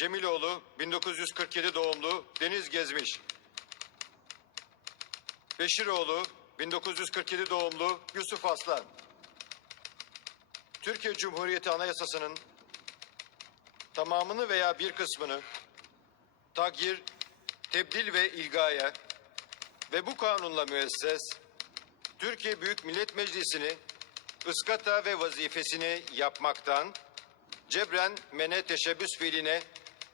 Cemiloğlu 1947 doğumlu Deniz Gezmiş. Beşiroğlu 1947 doğumlu Yusuf Aslan. Türkiye Cumhuriyeti Anayasası'nın tamamını veya bir kısmını tagir, tebdil ve ilgaya ve bu kanunla müesses Türkiye Büyük Millet Meclisi'ni ıskata ve vazifesini yapmaktan cebren mene teşebbüs fiiline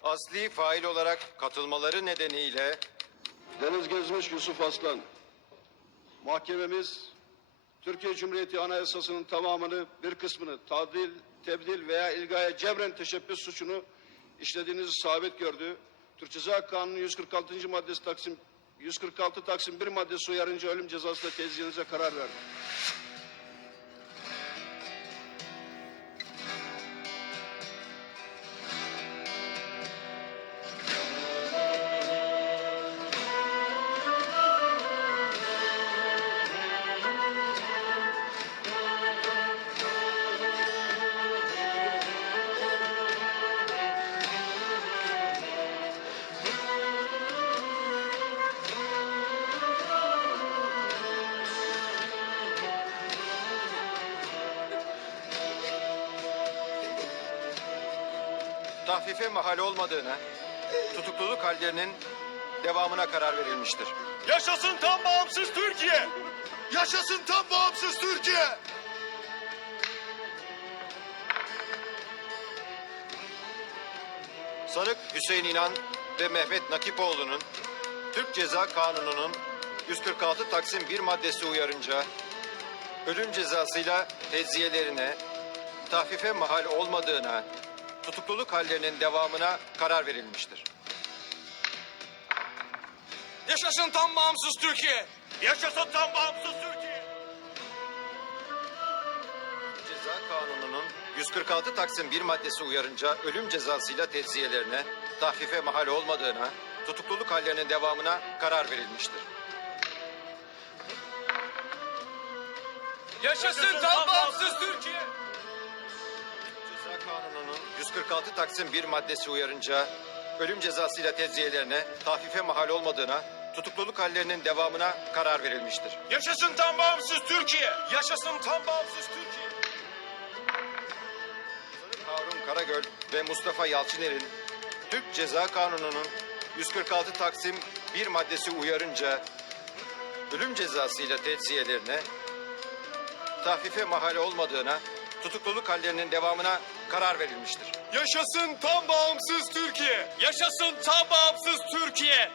asli fail olarak katılmaları nedeniyle Deniz Gezmiş Yusuf Aslan. Mahkememiz Türkiye Cumhuriyeti Anayasası'nın tamamını bir kısmını tadil, tebdil veya ilgaya cebren teşebbüs suçunu işlediğinizi sabit gördü. Türk Ceza Kanunu 146. maddesi Taksim 146 Taksim 1 maddesi uyarınca ölüm cezası teziyenize karar verdi. Tahfife mahal olmadığına, tutukluluk hallerinin devamına karar verilmiştir. Yaşasın tam bağımsız Türkiye! Yaşasın tam bağımsız Türkiye! Sanık Hüseyin İnan ve Mehmet Nakipoğlu'nun Türk Ceza Kanunu'nun 146 Taksim 1 maddesi uyarınca ölüm cezasıyla tezziyelerine tahfife mahal olmadığına tutukluluk hallerinin devamına karar verilmiştir. Yaşasın tam bağımsız Türkiye. Yaşasın tam bağımsız Türkiye! Ceza Kanunu'nun 146 Taksim 1 maddesi uyarınca ölüm cezasıyla tezziyelerine tahfife mahal olmadığına tutukluluk hallerinin devamına karar verilmiştir. Yaşasın tam bağımsız Türkiye. Kanunu'nun 146 Taksim 1 maddesi uyarınca ölüm cezasıyla tezziyelerine tahfife mahal olmadığına tutukluluk hallerinin devamına karar verilmiştir. Yaşasın tam bağımsız Türkiye! Yaşasın tam bağımsız Türkiye! Harun Karagöl ve Mustafa Yalçıner'in Türk Ceza Kanunu'nun 146 Taksim 1 maddesi uyarınca ölüm cezasıyla tecziyelerine tahfife mahal olmadığına tutukluluk hallerinin devamına karar verilmiştir. Yaşasın tam bağımsız Türkiye! Yaşasın tam bağımsız Türkiye!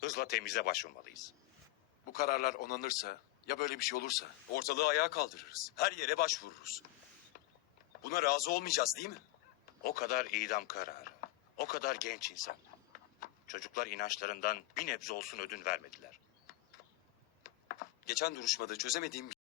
Hızla temize başvurmalıyız. Bu kararlar onanırsa, ya böyle bir şey olursa? Ortalığı ayağa kaldırırız. Her yere başvururuz. Buna razı olmayacağız değil mi? O kadar idam kararı, o kadar genç insan. Çocuklar inançlarından bir nebze olsun ödün vermediler. Geçen duruşmada çözemediğim bir